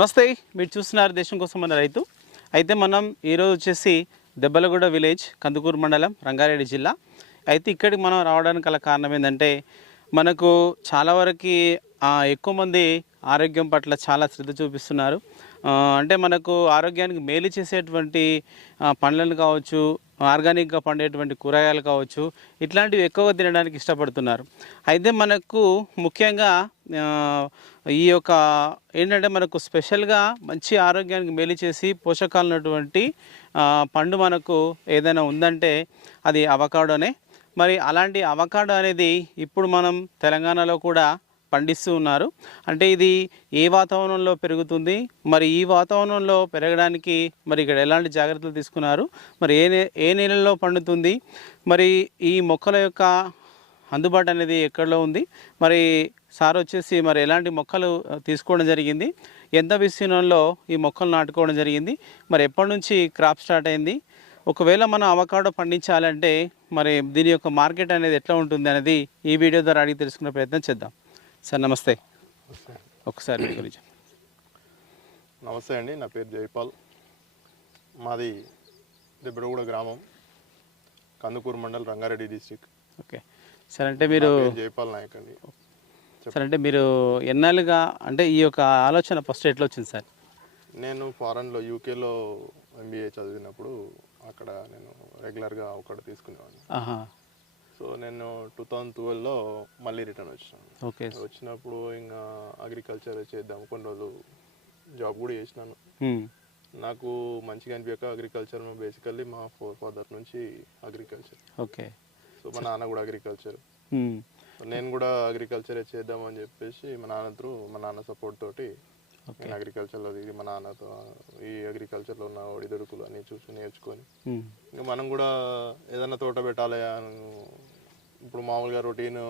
నమస్తే మీరు చూస్తున్నారు దేశం కోసం మన రైతు. అయితే మనం ఈరోజు వచ్చేసి దెబ్బలగూడ విలేజ్ కందుకూరు మండలం రంగారెడ్డి జిల్లా. అయితే ఇక్కడికి మనం రావడానికి గల కారణం ఏంటంటే మనకు చాలా వరకు ఎక్కువ మంది ఆరోగ్యం పట్ల చాలా శ్రద్ధ చూపిస్తున్నారు. అంటే మనకు ఆరోగ్యానికి మేలు చేసేటువంటి పండ్లను కావచ్చు ఆర్గానిక్గా పండేటువంటి కూరగాయలు కావచ్చు ఇట్లాంటివి ఎక్కువగా తినడానికి ఇష్టపడుతున్నారు. అయితే మనకు ముఖ్యంగా ఈ యొక్క ఏంటంటే మనకు స్పెషల్గా మంచి ఆరోగ్యానికి మేలు చేసి పోషకాలు ఉన్నటువంటి పండు మనకు ఏదైనా ఉందంటే అది అవకాడోనే. మరి అలాంటి అవకాడో అనేది ఇప్పుడు మనం తెలంగాణలో కూడా పండిస్తూ ఉన్నారు. అంటే ఇది ఏ వాతావరణంలో పెరుగుతుంది? మరి ఈ వాతావరణంలో పెరగడానికి మరి ఇక్కడ ఎలాంటి జాగ్రత్తలు తీసుకున్నారు? మరి ఏ ఏ నెలల్లో పండుతుంది? మరి ఈ మొక్కల యొక్క అందుబాటు అనేది ఎక్కడలో ఉంది? మరి సార్ వచ్చేసి మరి ఎలాంటి మొక్కలు తీసుకోవడం జరిగింది? ఎంత విస్తీర్ణంలో ఈ మొక్కలు నాటుకోవడం జరిగింది? మరి ఎప్పటి నుంచి క్రాప్ స్టార్ట్ అయింది? ఒకవేళ మనం అవకాడో పండించాలంటే మరి దీని యొక్క మార్కెట్ అనేది ఎట్లా ఉంటుంది అనేది ఈ వీడియో ద్వారా అడిగి తెలుసుకునే ప్రయత్నం చేద్దాం. సార్ నమస్తే. ఒకసారి మీ గురించి నమస్తే అండి నా పేరు జైపాల్. మాది దెబ్బడగూడ గ్రామం Kandukur mandal Rangareddy district. Okay. Sir అంటే మీరు జైపాల్ నాయక్ అండి. సార్ అంటే మీరు ఎన్నాళ్ళుగా అంటే ఈ యొక్క ఆలోచన ఫస్ట్ ఎట్లా వచ్చింది సార్? నేను ఫారెన్లో యూకేలో ఎంబీఏ చదివినప్పుడు అక్కడ నేను రెగ్యులర్గా ఒకటి తీసుకునేవాడిని. సో నేను టూ థౌజండ్ ట్వెల్వ్లో మళ్ళీ రిటర్న్ వచ్చినాను. ఓకే. వచ్చినప్పుడు ఇంకా అగ్రికల్చర్ చేద్దాం కొన్ని రోజులు జాబ్ కూడా చేసినాను. నాకు మంచిగా అనిపించక అగ్రికల్చర్ బేసికల్లీ మా ఫోర్ ఫాదర్ నుంచి అగ్రికల్చర్ ఓకే. సో మా నాన్న కూడా అగ్రికల్చర్ నేను కూడా అగ్రికల్చరే చేద్దామని చెప్పేసి మా నాన్న త్రూ మా నాన్న సపోర్ట్ తోటి నేను అగ్రికల్చర్లో దిగి మా నాన్నతో ఈ అగ్రికల్చర్లో ఉన్న ఒడిదొడుకులు అన్నీ చూసి నేర్చుకొని ఇంకా మనం కూడా ఏదైనా తోట పెట్టాలి అని ఇప్పుడు మామూలుగా రొటీన్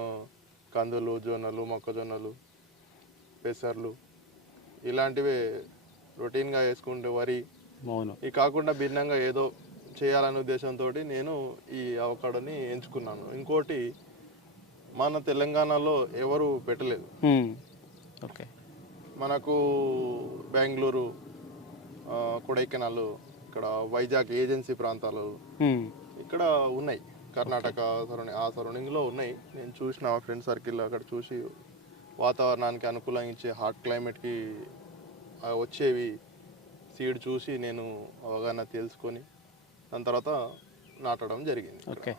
కందులు జొన్నలు మొక్కజొన్నలు పెసర్లు ఇలాంటివి రొటీన్గా వేసుకుంటే వరి అవును. ఇది కాకుండా భిన్నంగా ఏదో చేయాలనే ఉద్దేశంతో నేను ఈ అవకాడని ఎంచుకున్నాను. ఇంకోటి మన తెలంగాణలో ఎవరు పెట్టలేదు. ఓకే. మనకు బెంగళూరు కొడైకెనాల్ ఇక్కడ వైజాగ్ ఏజెన్సీ ప్రాంతాలు ఇక్కడ ఉన్నాయి. కర్ణాటక సరౌండింగ్ ఆ సరౌండింగ్లో ఉన్నాయి. నేను చూసిన మా ఫ్రెండ్ సర్కిల్ అక్కడ చూసి వాతావరణానికి అనుకూలంగా ఇచ్చే హాట్ క్లైమేట్కి వచ్చేవి సీడ్ చూసి నేను అవగాహన తెలుసుకొని దాని తర్వాత నాటడం జరిగింది. ఓకే.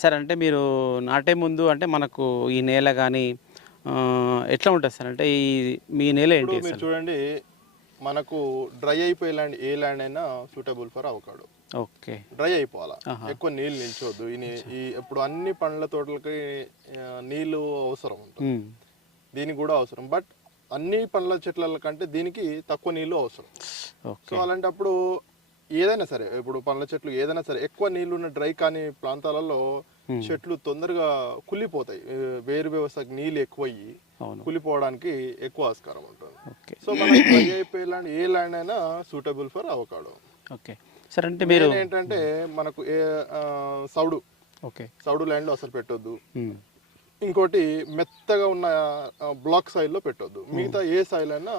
సార్ అంటే మీరు నాటే ముందు అంటే మనకు ఈ నేల కానీ ఎట్లా ఉంటుంది సార్? అంటే ఈ మీ నేల ఏంటి చూడండి మనకు డ్రై అయిపోయే ల్యాండ్ ఏ ల్యాండ్ అయినా suitable for avocado. Okay. Dry అయిపోవాలా. ఎక్కువ నీళ్ళు నిల్చోద్దు ఈ ఇప్పుడు అన్ని పండ్ల తోటలకి నీళ్ళు అవసరం ఉంటుంది. దీనికి కూడా అవసరం. బట్ అన్ని పండ్ల చెట్ల కంటే దీనికి తక్కువ నీళ్ళు అవసరం. సో అలాంటప్పుడు ఏదైనా సరే ఇప్పుడు పండ్ల చెట్లు ఏదైనా సరే ఎక్కువ నీళ్ళు ఉన్న డ్రై కాని ప్రాంతాలలో చెట్లు తొందరగా కుళ్ళిపోతాయి. ఏ, వేరు వ్యవస్థకి నీళ్ళు ఎక్కువయ్యి కుళ్ళిపోవడానికి ఎక్కువ ఆస్కారం ఉంటుంది. సో మనకి డ్రై అయిపోయే ల్యాండ్ ఏ ల్యాండ్ అయినా suitable for avocado. Okay. Sir అంటే మీరు ఏంటంటే మనకు సౌడు. ఓకే. సౌడు ల్యాండ్లో అసలు పెట్టొద్దు. ఇంకోటి మెత్తగా ఉన్న బ్లాక్ సాయిల్లో పెట్టొద్దు మిగతా ఏ సాయిల్ అయినా.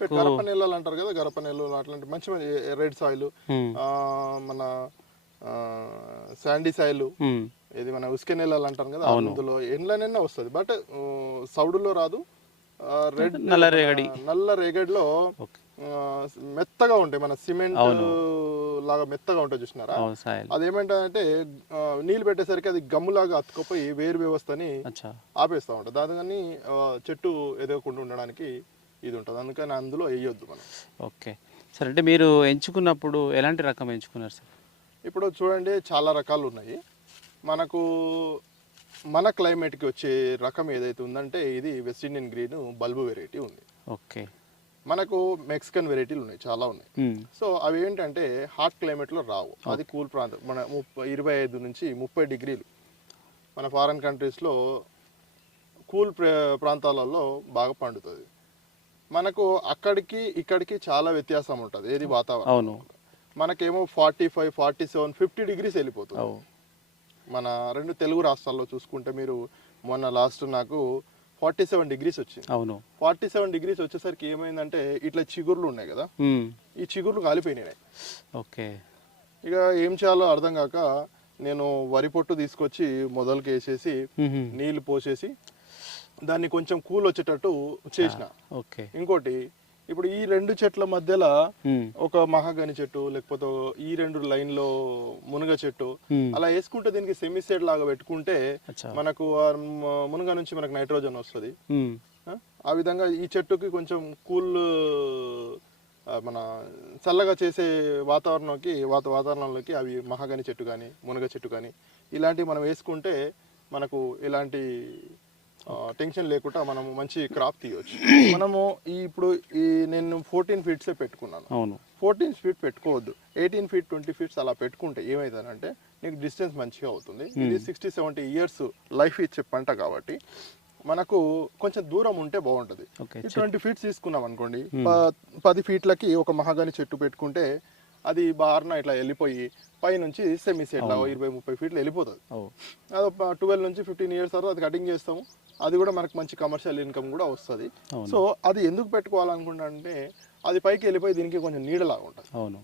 గరప నెలలు అంటారు కదా గరప నెలలు అట్లాంటి మంచి మంచి రెడ్ సాయిల్ మన శాండీ సాయిల్ ఇది మన ఉసుక నెలలు అంటారు కదా అందులో ఎండ్లనైనా వస్తుంది. బట్ సౌడులో రాదు. రెడ్ నల్ల రేగడి. నల్ల రేగడిలో మెత్తగా ఉంటాయి మన సిమెంట్ లాగా మెత్తగా ఉంటుంది చూసినారా? అదేమంటే నీళ్ళు పెట్టేసరికి అది గమ్ములాగా అతుక్కుపోయి వేరు వ్యవస్థని ఆపేస్తూ ఉంటుంది ఆ, చెట్టు ఎదగకుండా ఉండడానికి ఇది ఉంటుంది. అందుకని అందులో వేయొద్దు మనం. ఓకే. సార్ అంటే మీరు ఎంచుకున్నప్పుడు ఎలాంటి రకం ఎంచుకున్నారు సార్? ఇప్పుడు చూడండి చాలా రకాలు ఉన్నాయి. మనకు మన క్లైమేట్కి వచ్చే రకం ఏదైతే ఉందంటే ఇది West Indian green bulb variety ఉంది. ఓకే. మనకు మెక్సికన్ వెరైటీలు ఉన్నాయి చాలా ఉన్నాయి. సో అవి ఏంటంటే హాట్ క్లైమేట్లో రావు. అది కూల్ ప్రాంతం. మన ముప్పై ఇరవై ఐదు నుంచి ముప్పై డిగ్రీలు. మన ఫారెన్ కంట్రీస్లో కూల్ ప్ర- ప్రాంతాలలో బాగా పండుతుంది. మనకు అక్కడికి ఇక్కడికి చాలా వ్యత్యాసం ఉంటుంది ఏది వాతావరణం. మనకేమో forty five forty seven fifty degrees వెళ్ళిపోతుంది మన రెండు తెలుగు రాష్ట్రాల్లో చూసుకుంటే మీరు మొన్న లాస్ట్ నాకు ఫార్టీ సెవెన్ డిగ్రీస్ వచ్చింది. అవును. ఫార్టీ సెవెన్ డిగ్రీస్ వచ్చేసరికి ఏమైందంటే ఇట్లా చిగుర్లు ఉన్నాయి కదా ఈ చిగుర్లు కాలిపోయినాయి. ఓకే. ఇక ఏం చేయాలో అర్థం కాక నేను వరి పొట్టు తీసుకొచ్చి మొదలుకి వేసేసి నీళ్ళు పోసేసి దాన్ని కొంచెం కూల్ వచ్చేటట్టు చేసిన. ఓకే. ఇంకోటి ఇప్పుడు ఈ రెండు చెట్ల మధ్యలో ఒక మహాగని చెట్టు లేకపోతే ఈ రెండు లైన్లో మునగ చెట్టు అలా వేసుకుంటే దీనికి సెమిసైడ్ లాగా పెట్టుకుంటే మనకు మునగ నుంచి మనకు నైట్రోజన్ వస్తుంది. ఆ? విధంగా ఈ చెట్టుకి కొంచెం కూల్ మన చల్లగా చేసే వాతావరణంకి వాత వాతావరణంలోకి అవి మహాగని చెట్టు కానీ మునగ చెట్టు కానీ ఇలాంటివి మనం వేసుకుంటే మనకు ఎలాంటి టెన్షన్ లేకుండా మనం మంచి క్రాప్ తీయవచ్చు మనము ఈ ఇప్పుడు ఈ నేను ఫోర్టీన్ ఫీట్సే పెట్టుకున్నాను. అవును. ఫోర్టీన్ ఫీట్ పెట్టుకోవద్దు. ఎయిటీన్ ఫీట్ ట్వంటీ ఫీట్స్ అలా పెట్టుకుంటే ఏమవుతుందంటే నీకు డిస్టెన్స్ మంచిగా అవుతుంది. ఇది సిక్స్టీ సెవెంటీ ఇయర్స్ లైఫ్ ఇచ్చే పంట కాబట్టి మనకు కొంచెం దూరం ఉంటే బాగుంటుంది. ట్వంటీ ఫీట్స్ తీసుకున్నాం అనుకోండి పది ఫీట్లకి ఒక మహాగాని చెట్టు పెట్టుకుంటే అది బార్న ఇట్లా వెళ్ళిపోయి పై నుంచి సెమీ సెట్ లాగా ఇరవై ముప్పై ఫీట్లు వెళ్ళిపోతుంది. అది ట్వెల్వ్ నుంచి ఫిఫ్టీన్ ఇయర్స్ తర్వాత అది కటింగ్ చేస్తాము. అది కూడా మనకు మంచి కమర్షియల్ ఇన్కమ్ కూడా వస్తుంది. సో అది ఎందుకు పెట్టుకోవాలనుకుంటా అంటే అది పైకి వెళ్ళిపోయి దీనికి కొంచెం నీడలాగా ఉంటుంది. అవును.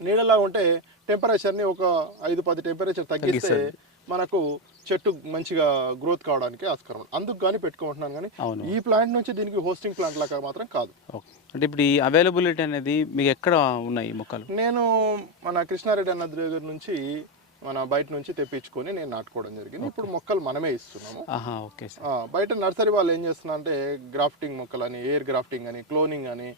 నీడలాగా ఉంటే టెంపరేచర్ని ఒక ఐదు పది టెంపరేచర్ తగ్గిస్తే మనకు చెట్టు మంచిగా గ్రోత్ కావడానికి ఆస్కారం. అందుకు కానీ పెట్టుకుంటున్నాను కానీ అవును. ఈ ప్లాంట్ నుంచి దీనికి హోస్టింగ్ ప్లాంట్ లాగా మాత్రం కాదు. అంటే ఇప్పుడు ఈ అవైలబిలిటీ అనేది మీకు ఎక్కడ ఉన్నాయి మొక్కలు? నేను మన కృష్ణారెడ్డి అన్న దగ్గర నుంచి మన బయట నుంచి తెప్పించుకొని నేను నాటుకోవడం జరిగింది. ఇప్పుడు మొక్కలు మనమే ఇస్తున్నాము. ఓకే బయట నర్సరీ వాళ్ళు ఏం చేస్తున్నారు అంటే గ్రాఫ్టింగ్ మొక్కలు అని ఎయిర్ గ్రాఫ్టింగ్ అని క్లోనింగ్ అని.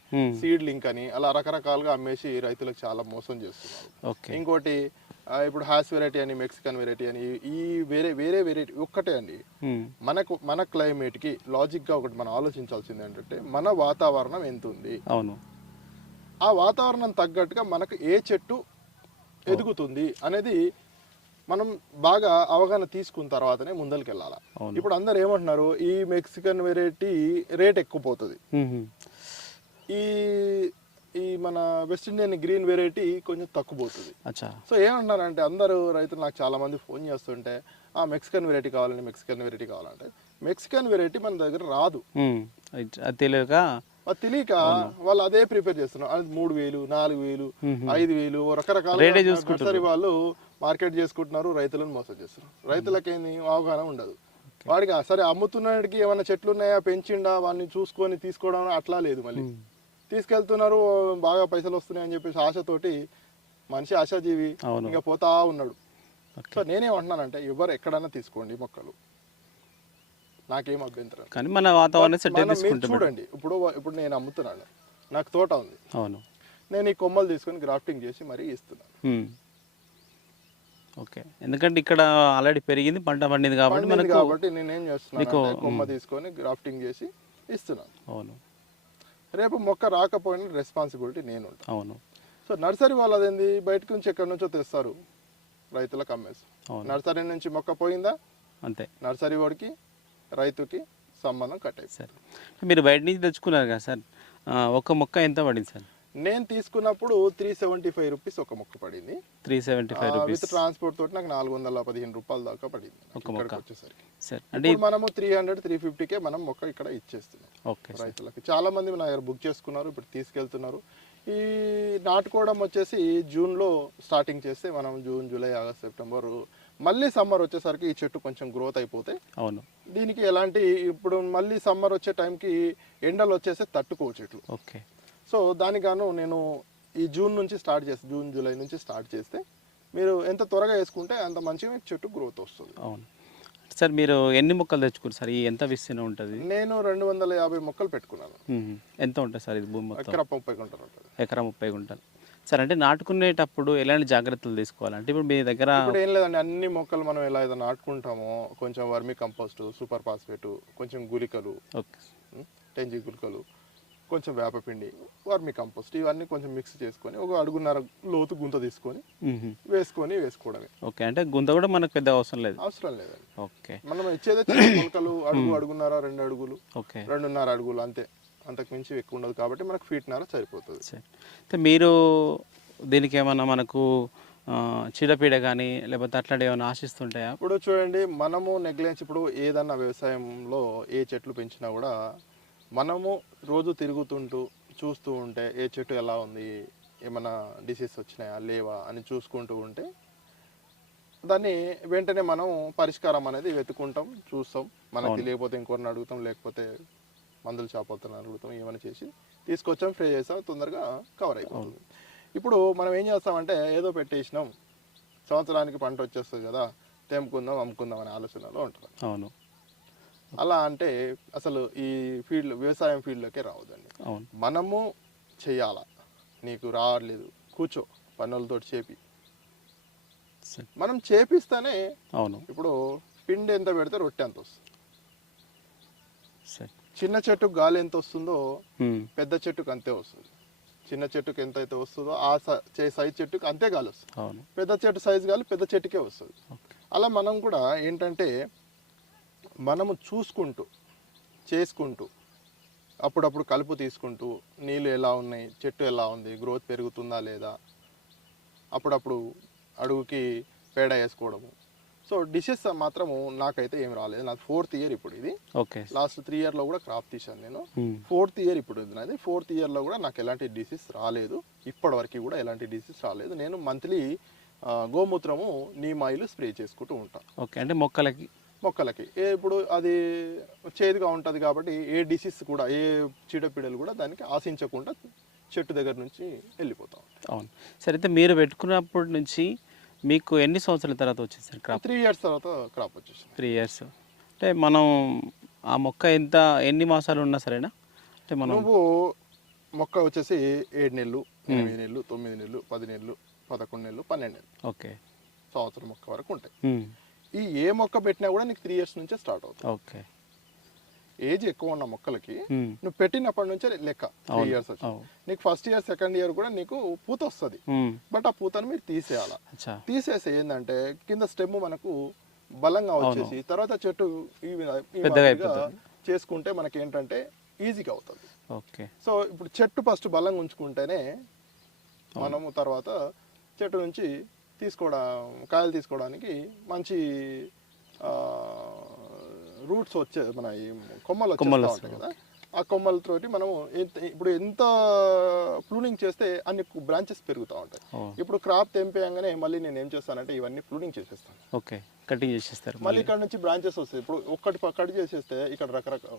సీడ్ లింక్ అని అలా రకరకాలుగా అమ్మేసి రైతులకు చాలా మోసం చేస్తున్నారు. ఓకే. ఇంకోటి ఇప్పుడు హాస్ వెరైటీ అని మెక్సికన్ వెరైటీ అని ఈ వేరే వేరే వెరైటీ ఒక్కటే అండి. మనకు మన క్లైమేట్కి లాజిక్గా ఒకటి మనం ఆలోచించాల్సింది ఏంటంటే మన వాతావరణం ఎంత ఉంది అవును. ఆ వాతావరణం తగ్గట్టుగా మనకు ఏ చెట్టు ఎదుగుతుంది అనేది మనం బాగా అవగాహన తీసుకున్న తర్వాతనే ముందరికి వెళ్ళాలి. ఇప్పుడు అందరు ఏమంటున్నారు ఈ మెక్సికన్ వెరైటీ రేట్ ఎక్కువ పోతుంది ఈ ఈ మన వెస్ట్ ఇండియన్ గ్రీన్ వెరైటీ కొంచెం తక్కువ పోతుంది సో ఏమంటున్నారంటే అందరూ రైతులు నాకు చాలా మంది ఫోన్ చేస్తుంటే ఆ మెక్సికన్ వెరైటీ కావాలని మెక్సికన్ వెరైటీ కావాలంటే. మెక్సికన్ వెరైటీ మన దగ్గర రాదు. తెలియక తెలియక వాళ్ళు అదే ప్రిపేర్ చేస్తున్నారు. అది మూడు వేలు నాలుగు వేలు. ఐదు వేలు రకరకాల. నర్సరీ వాళ్ళు మార్కెట్ చేసుకుంటున్నారు రైతులను మోసం చేస్తున్నారు. రైతులకేంది అవగాహన ఉండదు. వాడికి సరే అమ్ముతున్నాడికి ఏమైనా చెట్లు ఉన్నాయా పెంచిండా వాడిని చూసుకొని తీసుకోవడం అట్లా లేదు మళ్ళీ. తీసుకెళ్తున్నారు బాగా పైసలు వస్తున్నాయని చెప్పేసి ఆశతోటి మనిషి ఆశాజీవి. ఇంకా పోతా ఉన్నాడు. సో నేనేమంటున్నానంటే ఎవరు ఎక్కడైనా తీసుకోండి మొక్కలు. నాకేం అభ్యంతరం కానీ మన వాతావరణం సెట్ తీసుకుంటే. చూడండి ఇప్పుడు ఇప్పుడు నేను అమ్ముతున్నాను. నాకు తోట ఉంది. అవును. నేను ఈ కొమ్మలు తీసుకొని గ్రాఫ్టింగ్ చేసి మరీ ఇస్తున్నాను. ఓకే. ఎందుకంటే ఇక్కడ ఆల్రెడీ పెరిగింది పంట పండింది కాబట్టి మనకు కాబట్టి నేనేం చేస్తున్నాను కొమ్మ తీసుకొని గ్రాఫ్టింగ్ చేసి ఇస్తున్నాను. అవును. రేపు మొక్క రాకపోయినా రెస్పాన్సిబిలిటీ నేను అవును. సో నర్సరీ వాళ్ళు అదేంది బయట నుంచి ఎక్కడి నుంచో తెస్తారు రైతులకు అమ్మేసి. నర్సరీ నుంచి మొక్క పోయిందా? అంతే. నర్సరీ వాడికి రైతుకి సంబంధం కట్ సరే. మీరు బయట నుంచి తెచ్చుకున్నారు కదా సార్ ఒక మొక్క ఎంత పడింది సార్? నేను తీసుకున్నప్పుడు త్రీ సెవెంటీ ఫైవ్ రూపీస్ ఒక మొక్క పడింది. Three seventy five rupees with transport తోటి నాకు నాలుగు వందల పదిహేను రూపాయల దాకా పడింది. ఒక మొక్క. వచ్చేసరికి. సార్. అంటే మనము త్రీ హండ్రెడ్ త్రీ ఫిఫ్టీకే మనం మొక్క ఇక్కడ ఇచ్చేస్తున్నాం రైతులకి. చాలా మంది నా దగ్గర బుక్ చేసుకున్నారు ఇప్పుడు తీసుకెళ్తున్నారు. ఈ నాటుకోవడం వచ్చేసి జూన్లో స్టార్టింగ్ చేస్తే మనం జూన్ జూలై ఆగస్ట్ సెప్టెంబర్ మళ్ళీ సమ్మర్ వచ్చేసరికి ఈ చెట్టు కొంచెం గ్రోత్ అయిపోతే అవును. దీనికి ఎలాంటి ఇప్పుడు మళ్ళీ సమ్మర్ వచ్చే టైంకి ఎండలు వచ్చేస్తే తట్టుకో చెట్లు. ఓకే. సో దానికి గాను నేను ఈ జూన్ నుంచి స్టార్ట్ చేస్తే జూన్ జూలై నుంచి స్టార్ట్ చేస్తే మీరు ఎంత త్వరగా వేసుకుంటే అంత మంచిగా చెట్టు గ్రోత్ వస్తుంది. అవును. సార్ మీరు ఎన్ని మొక్కలు తెచ్చుకున్నారు సార్? ఎంత విస్తీర్ణం ఉంటుంది? నేను రెండు వందల యాభై మొక్కలు పెట్టుకున్నాను. ఎంత ఉంటుంది సార్ ఇది భూమి ఎకరా ముప్పై గుంటలు ఉంటుంది. ఎకరా ముప్పై గుంటలు. సార్ అంటే నాటుకునేటప్పుడు ఎలాంటి జాగ్రత్తలు తీసుకోవాలంటే ఇప్పుడు మీ దగ్గర ఇప్పుడు ఏం లేదండి అన్ని మొక్కలు మనం ఎలా అయితే నాటుకుంటామో కొంచెం వర్మి కంపోస్ట్ సూపర్ ఫాస్ఫేట్ కొంచెం గుళికలు ఓకే. టెంజీ గుళికలు కొంచెం వేపపిండి వర్మి కంపోస్ట్ ఇవన్నీ కొంచెం మిక్స్ చేసుకొని ఒక అడుగున్నర లోతు గుంత తీసుకొని. వేసుకొని వేసుకోవడమే. ఓకే అంటే గుంత కూడా మనకు పెద్ద అవసరం లేదు. అవసరం లేదండి. ఓకే. మనం ఇచ్చేదే మొలకలు అడుగు అడుగున్నర రెండు అడుగులు ఓకే. రెండున్నర అడుగులు అంతే. అంతకు మించి ఎక్కువ ఉండదు కాబట్టి మనకు ఫీట్నర సరిపోతుంది. సరే. అయితే మీరు దీనికి ఏమన్నా మనకు చీడపీడ కానీ లేకపోతే అట్లాంటి ఏమైనా ఆశిస్తుంటాయా? ఇప్పుడు చూడండి మనము నెగ్లెన్స్ ఇప్పుడు ఏదన్నా వ్యవసాయంలో ఏ చెట్లు పెంచినా కూడా మనము రోజు తిరుగుతుంటూ చూస్తూ ఉంటే ఏ చెట్టు ఎలా ఉంది ఏమైనా డిసీజ్ వచ్చినాయా లేవా అని చూసుకుంటూ ఉంటే దాన్ని వెంటనే మనం పరిష్కారం అనేది వెతుకుంటాం చూస్తాం. మనకి లేకపోతే ఇంకొకరిని అడుగుతాం లేకపోతే మందులు చాపోతాను అడుగుతాం ఏమైనా చేసి తీసుకొచ్చాం ఫ్రీ చేసాం తొందరగా కవర్ అయిపోతుంది. ఇప్పుడు మనం ఏం చేస్తామంటే ఏదో పెట్టేసినాం. సంవత్సరానికి పంట వచ్చేస్తుంది కదా తెంపుకుందాం అమ్ముకుందాం అనే ఆలోచనలో ఉంటారు అవును. అలా అంటే అసలు ఈ ఫీల్డ్ వ్యవసాయం ఫీల్డ్లోకే రావద్దండి. మనము చెయ్యాలా నీకు రావట్లేదు. కూర్చో పనులతో చేపి. మనం చేపిస్తేనే అవును. ఇప్పుడు పిండి ఎంత పెడితే రొట్టె ఎంత వస్తుంది. చిన్న చెట్టుకు గాలి ఎంత వస్తుందో పెద్ద చెట్టుకు అంతే వస్తుంది. చిన్న చెట్టుకు ఎంత అయితే వస్తుందో ఆ సైజ్ చెట్టుకు అంతే గాలి వస్తుంది. పెద్ద చెట్టు సైజు గాలి పెద్ద చెట్టుకే వస్తుంది. అలా మనం కూడా ఏంటంటే మనము చూసుకుంటూ చేసుకుంటూ అప్పుడప్పుడు కలుపు తీసుకుంటూ నీళ్ళు ఎలా ఉన్నాయి చెట్టు ఎలా ఉంది గ్రోత్ పెరుగుతుందా లేదా అప్పుడప్పుడు అడుగుకి పేడ వేసుకోవడము. సో డిషెస్ మాత్రము నాకైతే ఏం రాలేదు. నాకు ఫోర్త్ ఇయర్ ఇప్పుడు ఇది. ఓకే. లాస్ట్ త్రీ ఇయర్లో కూడా క్రాప్ తీశాను నేను. ఉమ్, ఫోర్త్ ఇయర్ ఇప్పుడు ఉంది నాది. ఫోర్త్ ఇయర్లో కూడా నాకు ఎలాంటి డిసీజ్ రాలేదు. ఇప్పటివరకు కూడా ఎలాంటి డిసీజ్ రాలేదు. నేను మంత్లీ గోమూత్రము నీమ్ ఆయిల్ స్ప్రే చేసుకుంటూ ఉంటాను ఓకే. అంటే మొక్కలకి మొక్కలకి. ఏ ఇప్పుడు అది చేదుగా ఉంటుంది కాబట్టి ఏ డిసీజ్ కూడా ఏ చీడపీడలు కూడా దానికి ఆశించకుండా చెట్టు దగ్గర నుంచి వెళ్ళిపోతాం. అవును. సరే అయితే మీరు పెట్టుకున్నప్పటి నుంచి మీకు ఎన్ని సంవత్సరాల తర్వాత వచ్చింది సార్ క్రాప్? త్రీ ఇయర్స్ తర్వాత క్రాప్ వచ్చేసింది. Three years. అంటే మనం ఆ మొక్క ఎంత ఎన్ని మాసాలు ఉన్నా సరేనా? అంటే మనం నువ్వు మొక్క వచ్చేసి ఏడు నెలలు ఎనిమిది నెలలు తొమ్మిది నెలలు పది నెలలు పదకొండు నెలలు పన్నెండు నెలలు ఓకే. సంవత్సరం మొక్క వరకు ఉంటాయి. ఈ ఏ మొక్క పెట్టినా కూడా నీకు త్రీ ఇయర్స్ నుంచే స్టార్ట్ అవుతుంది. ఓకే. ఏజ్ ఎక్కువ ఉన్న మొక్కలకి నువ్వు పెట్టినప్పటి నుంచే లెక్క త్రీ ఇయర్స్ వచ్చి. నీకు ఫస్ట్ ఇయర్ సెకండ్ ఇయర్ కూడా నీకు పూత వస్తుంది. బట్ ఆ పూతను మీరు తీసేయాలి. తీసేసి ఏంటంటే కింద స్టెమ్ మనకు బలంగా వచ్చేసి తర్వాత చెట్టు. చేసుకుంటే మనకి ఏంటంటే ఈజీగా అవుతుంది. ఓకే. సో ఇప్పుడు చెట్టు ఫస్ట్ బలంగా ఉంచుకుంటేనే మనము తర్వాత చెట్టు నుంచి తీసుకోవడం కాయలు తీసుకోవడానికి మంచి రూట్స్ వచ్చే మన ఈ కొమ్మలు కొమ్మలు ఉంటాయి కదా. ఆ కొమ్మలతోటి మనము ఎంత- ఇప్పుడు ఎంత ప్రూనింగ్ చేస్తే అన్ని బ్రాంచెస్ పెరుగుతూ ఉంటాయి. ఇప్పుడు క్రాప్ తెంపేయంగానే మళ్ళీ నేను ఏం చేస్తానంటే ఇవన్నీ ప్రూనింగ్ చేసేస్తాను. ఓకే కటింగ్ చేసేస్తారు మళ్ళీ ఇక్కడ నుంచి బ్రాంచెస్ వస్తాయి. ఇప్పుడు ఒక్కటి కట్ చేసేస్తే ఇక్కడ రకరకాల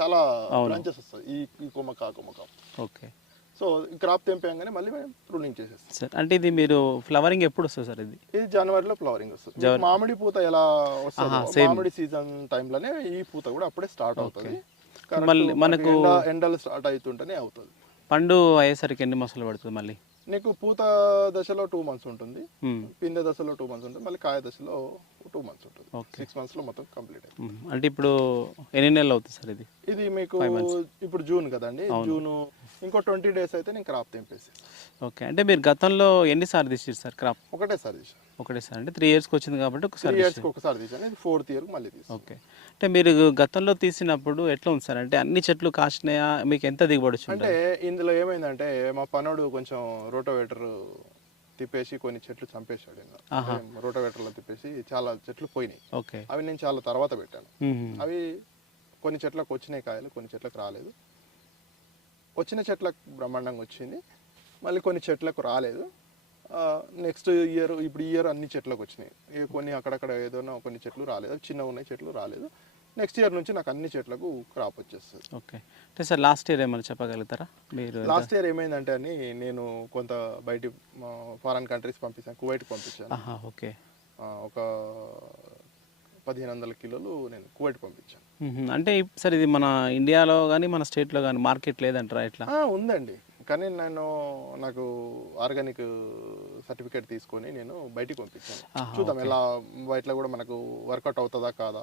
చాలా. బ్రాంచెస్ వస్తాయి. ఈ కొమ్మక ఆ కొమ్మక. ఓకే. సో క్రాప్ తెంపేయంగానే మళ్ళీ మేము ప్రూనింగ్ చేసేస్తాం. సార్ అంటే ఇది మీరు ఫ్లవరింగ్ ఎప్పుడు వస్తుంది సార్ ఇది? ఇది జనవరిలో ఫ్లవరింగ్ వస్తుంది. మామిడి పూత ఎలా వస్తుందో. మామిడి సీజన్ టైంలోనే ఈ పూత కూడా అప్పుడే స్టార్ట్ అవుతుంది. మళ్ళీ మనకి మనకు- ఎండ- ఎండలు స్టార్ట్ అవుతుంటేనే అవుతుంది. పండు అయ్యేసరికి ఎన్ని మాసాలు పడుతుంది మళ్ళీ? నీకు పూత దశలో టూ మంత్స్ ఉంటుంది. పిందె దశలో టూ మంత్స్ ఉంటుంది. మళ్ళీ కాయ దశలో టూ మంత్స్ ఉంటుంది. సిక్స్ మంత్స్లో మొత్తం కంప్లీట్ అంటే ఇప్పుడు ఎన్ని నెలలు అవుతుంది సార్ ఇది? ఇది మీకు ఇప్పుడు జూన్ కదండి. జూన్ ఇంకో ట్వంటీ డేస్ అయితే నేను క్రాప్ తెంపేసి ఓకే. అంటే మీరు గతంలో ఎన్నిసార్లు తీసారు సార్ క్రాప్? ఒకటేసారి తీసాను ఒకటేసారి అంటే త్రీ ఇయర్స్కి వచ్చింది కాబట్టి ఒకసారి ఇయర్స్కి ఒకసారి తీసాను ఇది ఫోర్త్ ఇయర్ మళ్ళీ తీసాను ఓకే. అంటే మీరు గతంలో తీసినప్పుడు ఎట్లా ఉంది సార్? అంటే అన్ని చెట్లు కాసినాయా? మీకు ఎంత దిగుబడి వచ్చింది? అంటే ఇందులో ఏమైందంటే మా పనోడు కొంచెం రోటోవేటర్ తిప్పేసి కొన్ని చెట్లు చంపేశాడు. రోటోవేటర్లో తిప్పేసి చాలా చెట్లు పోయినాయి. ఓకే. అవి నేను చాలా తర్వాత పెట్టాను. అవి కొన్ని చెట్లకు వచ్చినాయి కాయలు కొన్ని చెట్లకు రాలేదు. వచ్చిన చెట్లకు బ్రహ్మాండంగా వచ్చింది. మళ్ళీ కొన్ని చెట్లకు రాలేదు. నెక్స్ట్ ఇయర్ ఇప్పుడు ఇయర్ అన్ని చెట్లకు వచ్చినాయి. ఏ కొన్ని అక్కడక్కడ ఏదైనా కొన్ని చెట్లు రాలేదు. అవి చిన్నగా ఉన్నాయి చెట్లు రాలేదు. నెక్స్ట్ ఇయర్ నుంచి నాకు అన్ని చెట్లకు క్రాప్ వచ్చేస్తుంది. ఓకే అంటే సార్ లాస్ట్ ఇయర్ ఏమైనా చెప్పగలుగుతారా? మీరు లాస్ట్ ఇయర్ ఏమైందంటే అని నేను కొంత బయట ఫారెన్ కంట్రీస్ పంపించాను కువైట్కి పంపించాను. ఓకే ఒక పదిహేను వందల కిలోలు నేను కువైట్ పంపించాను. అంటే సార్ ఇది మన ఇండియాలో కానీ మన స్టేట్లో కానీ మార్కెట్ లేదంటారా ఇట్లా? ఉందండి. కానీ నేను నాకు ఆర్గానిక్ సర్టిఫికేట్ తీసుకొని నేను బయటికి పంపించాను. చూద్దాం ఎలా బయటలో కూడా మనకు వర్కౌట్ అవుతుందా కాదా?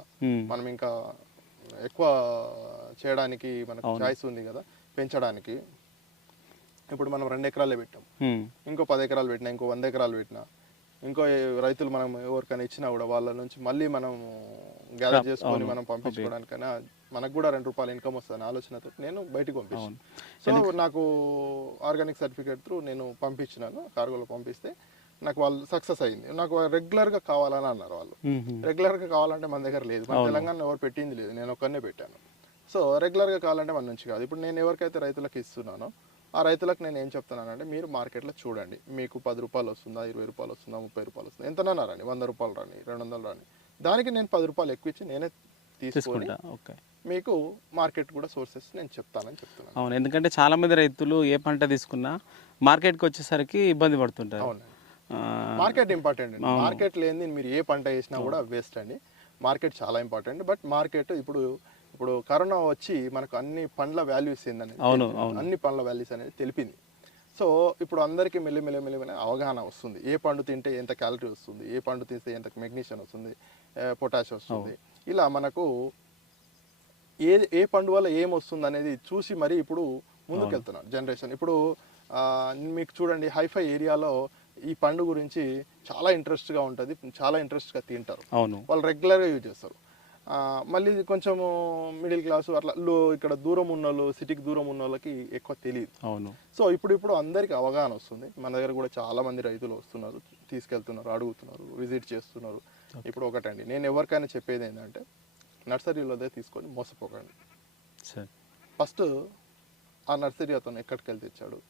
మనం ఇంకా ఎక్కువ చేయడానికి మనకు చాయిస్ ఉంది కదా పెంచడానికి. ఇప్పుడు మనం రెండు ఎకరాలే పెట్టాం. ఇంకో పది ఎకరాలు పెట్టినా ఇంకో వంద ఎకరాలు పెట్టినా ఇంకో రైతులు మనం ఎవరికైనా ఇచ్చినా కూడా వాళ్ళ నుంచి మళ్ళీ మనం గ్యాదర్ చేసుకొని మనం పంపించుకోవడానికైనా మనకు కూడా రెండు రూపాయలు ఇన్కమ్ వస్తుంది ఆలోచనతో నేను బయటికి పంపించాను సో నాకు ఆర్గానిక్ సర్టిఫికేట్ త్రూ నేను పంపించినాను కార్గోలో పంపిస్తే నాకు వాళ్ళు సక్సెస్ అయింది. నాకు రెగ్యులర్గా కావాలని అన్నారు వాళ్ళు. రెగ్యులర్గా కావాలంటే మన దగ్గర లేదు. మన తెలంగాణ ఎవరు పెట్టింది లేదు. నేను ఒక్కనే పెట్టాను. సో రెగ్యులర్గా కావాలంటే మన నుంచి కాదు. ఇప్పుడు నేను ఎవరికైతే రైతులకు ఇస్తున్నానో ఆ రైతులకు నేను ఏం చెప్తున్నానంటే మీరు మార్కెట్లో చూడండి. మీకు పది రూపాయలు వస్తుందా ఇరవై రూపాయలు వస్తుందా ముప్పై రూపాయలు వస్తుందా ఎంతనన్నా రాని వంద రూపాయలు రాని రెండు వందలు రాని దానికి నేను పది రూపాయలు ఎక్కువ ఇచ్చి నేనే తీసుకొని మీకు మార్కెట్ కూడా సోర్సెస్ నేను చెప్తానని చెప్తున్నాను. అవును. ఎందుకంటే చాలా మంది రైతులు ఏ పంట తీసుకున్నా మార్కెట్కి వచ్చేసరికి ఇబ్బంది పడుతుంటారు. అవును. మార్కెట్ ఇంపార్టెంట్ అండి. మార్కెట్ లేనిది మీరు ఏ పంట వేసినా కూడా వేస్ట్ అండి. మార్కెట్ చాలా ఇంపార్టెంట్. బట్ మార్కెట్ ఇప్పుడు ఇప్పుడు కరోనా వచ్చి మనకు అన్ని పండ్ల వాల్యూస్ ఏందని అవును. అన్ని పండ్ల వాల్యూస్ అనేది తెలిపింది. సో ఇప్పుడు అందరికీ మెల్లి మెల్లి మెల్లి మెల్లి అవగాహన వస్తుంది. ఏ పండు తింటే ఎంత క్యాలరీ వస్తుంది? ఏ పండు తింటే ఎంత మెగ్నీషియం వస్తుంది? పొటాష్ వస్తుంది? ఇలా మనకు ఏ ఏ పండు వల్ల ఏం వస్తుంది అనేది చూసి మరి ఇప్పుడు ముందుకు వెళ్తున్నారు జనరేషన్ ఇప్పుడు మీకు చూడండి హైఫై ఏరియాలో ఈ పండు గురించి చాలా ఇంట్రెస్ట్గా ఉంటుంది చాలా ఇంట్రెస్ట్గా తింటారు. అవును. వాళ్ళు రెగ్యులర్గా యూజ్ చేస్తారు. మళ్ళీ కొంచెము మిడిల్ క్లాస్ అట్లా లో ఇక్కడ దూరం ఉన్న వాళ్ళు సిటీకి దూరం ఉన్న వాళ్ళకి ఎక్కువ తెలియదు అవును. సో ఇప్పుడు ఇప్పుడు అందరికి అవగాహన వస్తుంది. మన దగ్గర కూడా చాలా మంది రైతులు వస్తున్నారు తీసుకెళ్తున్నారు అడుగుతున్నారు విజిట్ చేస్తున్నారు. ఇప్పుడు ఒకటండి. నేను ఎవరికైనా చెప్పేది ఏంటంటే నర్సరీలో దగ్గర తీసుకొని మోసపోకండి. సరే. ఫస్ట్ ఆ నర్సరీ అతను ఎక్కడికి వెళ్ళి తెచ్చాడు?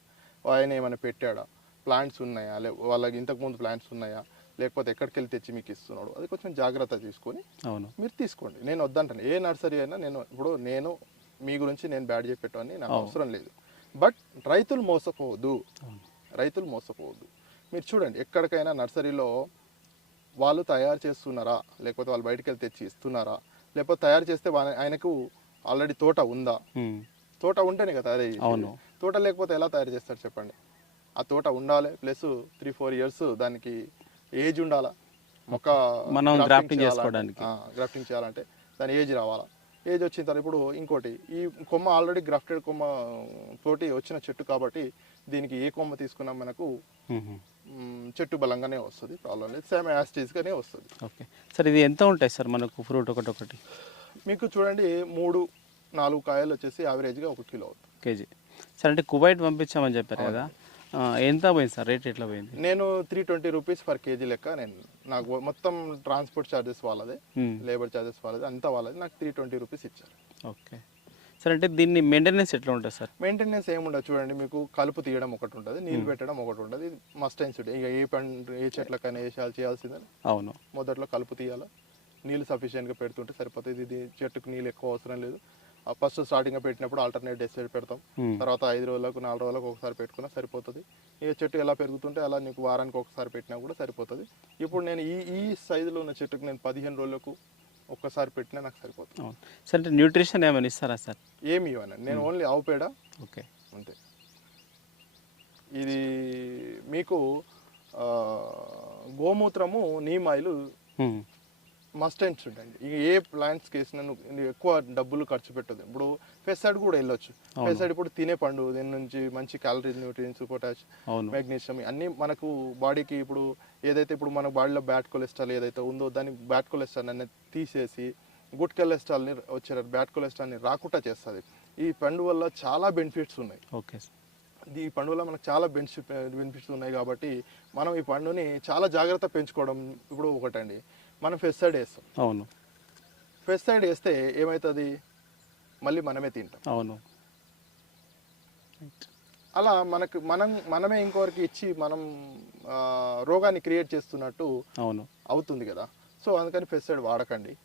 ఆయన ఏమైనా పెట్టాడా? ప్లాంట్స్ ఉన్నాయా? లే వాళ్ళకి ఇంతకుముందు ప్లాంట్స్ ఉన్నాయా? లేకపోతే ఎక్కడికి వెళ్ళి తెచ్చి మీకు ఇస్తున్నాడు. అది కొంచెం జాగ్రత్త తీసుకొని అవును. మీరు తీసుకోండి. నేను వద్దంటాను. ఏ నర్సరీ అయినా నేను ఇప్పుడు నేను మీ గురించి నేను బ్యాడ్ చెప్పేటని నాకు అవసరం లేదు. బట్ రైతులు మోసపోవద్దు. రైతులు మోసపోవద్దు. మీరు చూడండి ఎక్కడికైనా నర్సరీలో వాళ్ళు తయారు చేస్తున్నారా? లేకపోతే వాళ్ళు బయటికి వెళ్ళి తెచ్చి ఇస్తున్నారా? లేకపోతే తయారు చేస్తే ఆయనకు ఆల్రెడీ తోట ఉందా? తోట ఉంటేనే కదా తయారు చేసేది. అవును. తోట లేకపోతే ఎలా తయారు చేస్తారు చెప్పండి? ఆ తోట ఉండాలి. ప్లస్ త్రీ ఫోర్ ఇయర్స్ దానికి ఏజ్ ఉండాలా? మొక్క మనం చేయాలంటే- చేసుకోవడానికి. గ్రాఫ్టింగ్ చేయాలంటే దాని ఏజ్ రావాలా? ఏజ్ వచ్చిన తర్వాత ఇప్పుడు ఇంకోటి ఈ కొమ్మ ఆల్రెడీ గ్రాఫ్టెడ్ కొమ్మ తోటి వచ్చిన చెట్టు కాబట్టి దీనికి ఏ కొమ్మ తీసుకున్నా మనకు చెట్టు బలంగానే వస్తుంది ప్రాబ్లం లేదు. సేమ్ యాస్టీస్గానే వస్తుంది. ఓకే. సార్ ఇది ఎంత ఉంటాయి సార్ మనకు ఫ్రూట్ ఒకటి ఒకటి మీకు చూడండి మూడు నాలుగు కాయలు వచ్చేసి యావరేజ్గా ఒక కిలో అవుతుంది. కేజీ. సార్ అంటే కువైట్ పంపించామని చెప్పారు కదా? ఎంత పోయింది సార్? రేట్ ఎట్లా పోయింది? నేను three twenty rupees per KG లెక్క నేను నాకు మొత్తం ట్రాన్స్పోర్ట్ ఛార్జెస్ వాళ్ళదే లేబర్ ఛార్జెస్ వాళ్ళదే అంతా వాళ్ళది. నాకు త్రీ ట్వంటీ రూపీస్ ఇచ్చారు. ఓకే. సార్ అంటే దీన్ని మెయింటెనెన్స్ ఎట్లా ఉంటుంది సార్? మెయింటెనెన్స్ ఏముండదు చూడండి మీకు కలుపు తీయడం ఒకటి ఉంటుంది నీళ్ళు పెట్టడం ఒకటి ఉంటుంది. మస్ట్ షుడ్ ఇక ఏ పండు ఏ చెట్లకైనా వేసాలి చేయాల్సిందని. అవును. మొదట్లో కలుపు తీయాలా. నీళ్ళు సఫిషియెంట్గా పెడుతుంటే సరిపోతుంది. ఇది చెట్టుకు నీళ్ళు ఎక్కువ అవసరం లేదు. ఫస్ట్ స్టార్టింగ్గా పెట్టినప్పుడు ఆల్టర్నేట్ డెసైడ్ పెడతాం. Hmm. తర్వాత ఐదు రోజులకు నాలుగు రోజులకు ఒకసారి పెట్టుకున్నా సరిపోతుంది. ఇక చెట్టు ఎలా పెరుగుతుంటే అలా నీకు వారానికి ఒకసారి పెట్టినా కూడా సరిపోతుంది. ఇప్పుడు నేను ఈ ఈ సైజులో ఉన్న చెట్టుకు నేను పదిహేను రోజులకు ఒక్కసారి పెట్టినా నాకు సరిపోతుంది. సార్ అంటే న్యూట్రిషన్ ఏమైనా ఇస్తారా సార్? ఏమి ఇవ్వను. నేను ఓన్లీ ఆవు పేడ. ఓకే. అంతే. ఇది మీకు గోమూత్రము neem oil um, must and should అండి ఇక ఏ ప్లాంట్స్కి వేసినా నువ్వు ఎక్కువ డబ్బులు ఖర్చు పెట్టదు ఇప్పుడు పెసైడ్ కూడా వెళ్ళొచ్చు. పెసైడ్ ఇప్పుడు తినే పండు దీని నుంచి మంచి క్యాలరీస్ న్యూట్రియన్స్ పొటాష్ మెగ్నీషియం అన్నీ మనకు బాడీకి ఇప్పుడు ఏదైతే ఇప్పుడు మన బాడీలో బ్యాడ్ కొలెస్ట్రాల్ ఏదైతే ఉందో దాన్ని బ్యాడ్ కొలెస్ట్రాల్ అనేది తీసేసి గుడ్ కొలెస్ట్రాల్ని వచ్చే బ్యాడ్ కొలెస్ట్రాల్ని రాకుండా చేస్తుంది. ఈ పండు వల్ల చాలా బెనిఫిట్స్ ఉన్నాయి. ఓకే ఈ పండు వల్ల మనకు చాలా బెనిఫిట్ బెనిఫిట్స్ ఉన్నాయి కాబట్టి మనం ఈ పండుని చాలా జాగ్రత్త పెంచుకోవడం ఇప్పుడు ఒకటండి. మనం ఫెస్సైడ్ వేస్తాం. అవును. ఫెస్సైడ్ వేస్తే ఏమవుతుంది మళ్ళీ మనమే తింటాం. అవును. అలా మనకు మనం మనమే ఇంకొకరికి ఇచ్చి మనం ఆ, రోగాన్ని క్రియేట్ చేస్తున్నట్టు అవును. అవుతుంది కదా. సో అందుకని పెస్టిసైడ్ వాడకండి.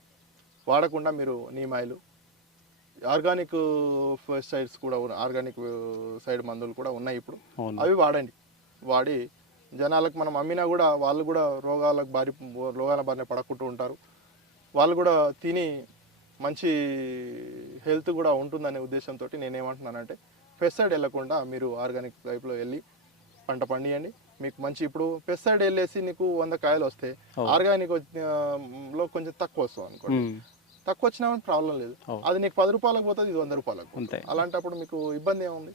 వాడకుండా మీరు నీమాయిలు ఆర్గానిక్ పెస్టిసైడ్స్ కూడా ఉన్నాయి ఆర్గానిక్ సైడ్ మందులు కూడా ఉన్నాయి ఇప్పుడు. అవును. అవి వాడండి. వాడి జనాలకు మనం అమ్మినా కూడా వాళ్ళు కూడా రోగాలకు బారి రోగాల బారిన పడకుండా ఉంటారు. వాళ్ళు కూడా తిని మంచి హెల్త్ కూడా ఉంటుందనే ఉద్దేశంతో నేనేమంటున్నానంటే పెస్టిసైడ్ వెళ్ళకుండా మీరు ఆర్గానిక్ టైప్లో వెళ్ళి పంట పండియండి. మీకు మంచి ఇప్పుడు పెస్టిసైడ్ వెళ్ళేసి నీకు వంద కాయలు వస్తే. ఆర్గానిక్లో కొంచెం తక్కువ వస్తుంది అనుకోండి. తక్కువ వచ్చినా ప్రాబ్లం లేదు. అది నీకు పది రూపాయలకు పోతుంది ఇది వంద రూపాయలకు. అలాంటప్పుడు మీకు ఇబ్బంది ఏముంది?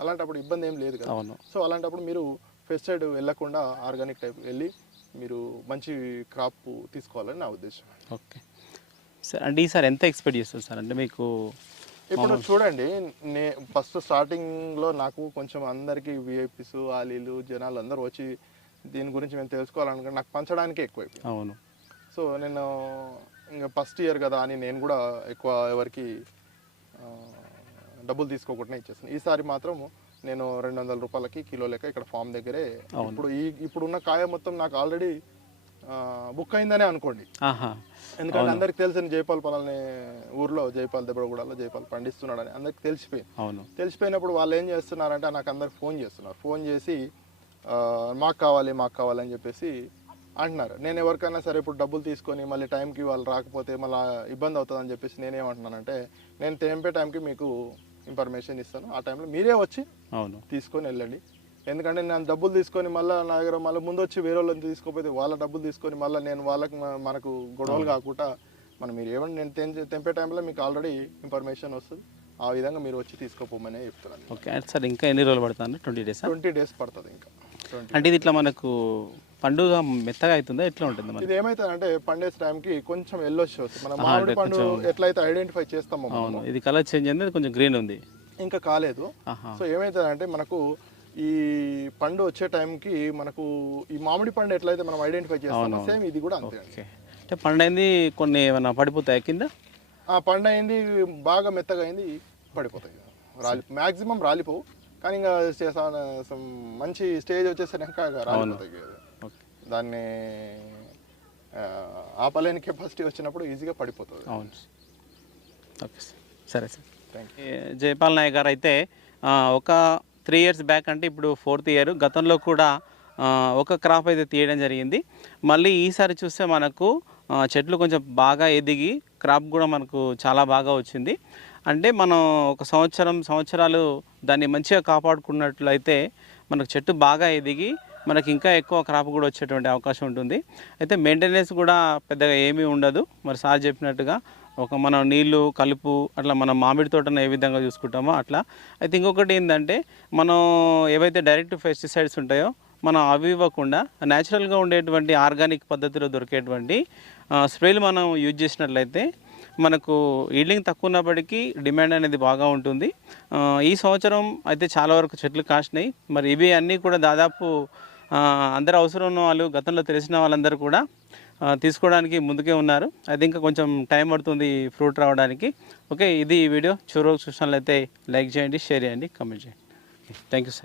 అలాంటప్పుడు ఇబ్బంది ఏం లేదు కదా. అవును. సో అలాంటప్పుడు మీరు పెస్టిసైడ్ వెళ్ళకుండా ఆర్గానిక్ టైప్ వెళ్ళి మీరు మంచి క్రాప్ తీసుకోవాలని నా ఉద్దేశం. ఓకే. సార్ అంటే ఈసారి ఎంత ఎక్స్పెక్ట్ చేస్తారు సార్? అంటే మీకు ఇప్పుడు చూడండి నే ఫస్ట్ స్టార్టింగ్లో నాకు కొంచెం అందరికీ విఐపీస్ ఆలీలు జనాలు అందరూ వచ్చి దీని గురించి మేము తెలుసుకోవాలనుకుంటే నాకు పంచడానికి ఎక్కువైపోయింది. అవును. సో నేను ఇంకా ఫస్ట్ ఇయర్ కదా అని నేను కూడా ఎక్కువ ఎవరికి డబ్బులు తీసుకోకుండా ఇచ్చేసాను ఈసారి మాత్రం నేను రెండు వందల రూపాయలకి కిలో లెక్క ఇక్కడ ఫామ్ దగ్గరే ఇప్పుడు ఈ ఇప్పుడున్న కాయ మొత్తం నాకు ఆల్రెడీ బుక్ అయిందనే అనుకోండి. ఎందుకంటే అందరికి తెలిసిన జైపాల్ పొలాలనే ఊర్లో జైపాల్ దెబ్బగూడలో జైపాల్ పండిస్తున్నాడని అందరికి తెలిసిపోయింది. తెలిసిపోయినప్పుడు వాళ్ళు ఏం చేస్తున్నారంటే నాకు అందరు ఫోన్ చేస్తున్నారు. ఫోన్ చేసి మాకు కావాలి మాకు కావాలి అని చెప్పేసి అంటున్నారు. నేను ఎవరికైనా సరే ఇప్పుడు డబ్బులు తీసుకొని మళ్ళీ టైంకి వాళ్ళు రాకపోతే మళ్ళీ ఇబ్బంది అవుతుందని చెప్పేసి నేనేమంటున్నానంటే నేను తెంపే టైంకి మీకు ఇన్ఫర్మేషన్ ఇస్తాను. ఆ టైంలో మీరే వచ్చి అవును. తీసుకొని వెళ్ళండి. ఎందుకంటే నేను డబ్బులు తీసుకొని మళ్ళీ నా దగ్గర మళ్ళీ ముందు వచ్చి వేరే వాళ్ళని తీసుకోపోతే వాళ్ళ డబ్బులు తీసుకొని మళ్ళీ నేను వాళ్ళకి మనకు గొడవలు కాకుండా మనం మీరు ఏమంటే నేను తెంపే టైంలో మీకు ఆల్రెడీ ఇన్ఫర్మేషన్ వస్తుంది. ఆ విధంగా మీరు వచ్చి తీసుకోపోమని చెప్తున్నాను. ఓకే. సార్ ఇంకా ఎన్ని రోజులు పడుతుంది ట్వంటీ డేస్? ట్వంటీ డేస్ పడుతుంది ఇంకా. అంటే ఇది ఇట్లా మనకు పండుగ మెత్తగా అవుతుందా? ఎట్లా ఉంటుంది ఇది ఏమైతుందంటే పండేస్ టైంకి కొంచెం ఎల్లో వస్తుంది. మన మామిడి పండు ఎట్లయితే ఐడెంటిఫై చేస్తామో అవును ఇది కలర్ చేంజ్ అయింది కొంచెం గ్రీన్ ఉంది. ఇంకా కాలేదు. సో ఏమవుతుందంటే మనకు ఈ పండు వచ్చే టైంకి మనకు ఈ మామిడి పండు ఎట్లయితే మనం ఐడెంటిఫై చేస్తామో సేమ్ ఇది కూడా అంతే అంటే పండు అయింది కొన్ని ఏమైనా పడిపోతాయి కింద? ఆ పండు అయింది బాగా మెత్తగా అయింది పడిపోతాయి. రాలి మాక్సిమం రాలిపోవు. కానీ ఇంకా మంచి స్టేజ్ వచ్చేసరికి రాలిపోతాయి. దాన్ని ఆపలేని కెపాసిటీ వచ్చినప్పుడు ఈజీగా పడిపోతుంది. అవును ఓకే సార్. సరే సార్. థ్యాంక్ ఏ, జయపాల్ నాయక్ గారు అయితే ఒక త్రీ ఇయర్స్ బ్యాక్ అంటే ఇప్పుడు ఫోర్త్ ఇయర్ గతంలో కూడా ఒక క్రాప్ అయితే తీయడం జరిగింది. మళ్ళీ ఈసారి చూస్తే మనకు చెట్లు కొంచెం బాగా ఎదిగి క్రాప్ కూడా మనకు చాలా బాగా వచ్చింది. అంటే మనం ఒక సంవత్సరం సంవత్సరాలు దాన్ని మంచిగా కాపాడుకున్నట్లయితే మనకు చెట్టు బాగా ఎదిగి మనకి ఇంకా ఎక్కువ క్రాప్ కూడా వచ్చేటువంటి అవకాశం ఉంటుంది. అయితే మెయింటెనెన్స్ కూడా పెద్దగా ఏమీ ఉండదు. మరి సార్ చెప్పినట్టుగా ఒక మనం నీళ్ళు కలుపు అట్లా మనం మామిడి తోటను ఏ విధంగా చూసుకుంటామో అట్లా. అయితే ఇంకొకటి ఏంటంటే మనం ఏవైతే డైరెక్ట్ పెస్టిసైడ్స్ ఉంటాయో మనం అవి ఇవ్వకుండా న్యాచురల్గా ఉండేటువంటి ఆర్గానిక్ పద్ధతిలో దొరికేటువంటి స్ప్రేలు మనం యూజ్ చేసినట్లయితే మనకు ఈల్డింగ్ తక్కువ ఉన్నప్పటికీ డిమాండ్ అనేది బాగా ఉంటుంది. ఈ సంవత్సరం అయితే చాలా వరకు చెట్లు కాసినాయి. మరి ఇవి అన్నీ కూడా దాదాపు అందరు అవసరం ఉన్న వాళ్ళు గతంలో తెలిసిన వాళ్ళందరూ కూడా తీసుకోవడానికి ముందుకే ఉన్నారు. అది ఇంకా కొంచెం టైం పడుతుంది ఫ్రూట్ రావడానికి. ఓకే ఇది ఈ వీడియో. చివరికి చూసినట్లయితే లైక్ చేయండి షేర్ చేయండి కమెంట్ చేయండి. Thank you sir.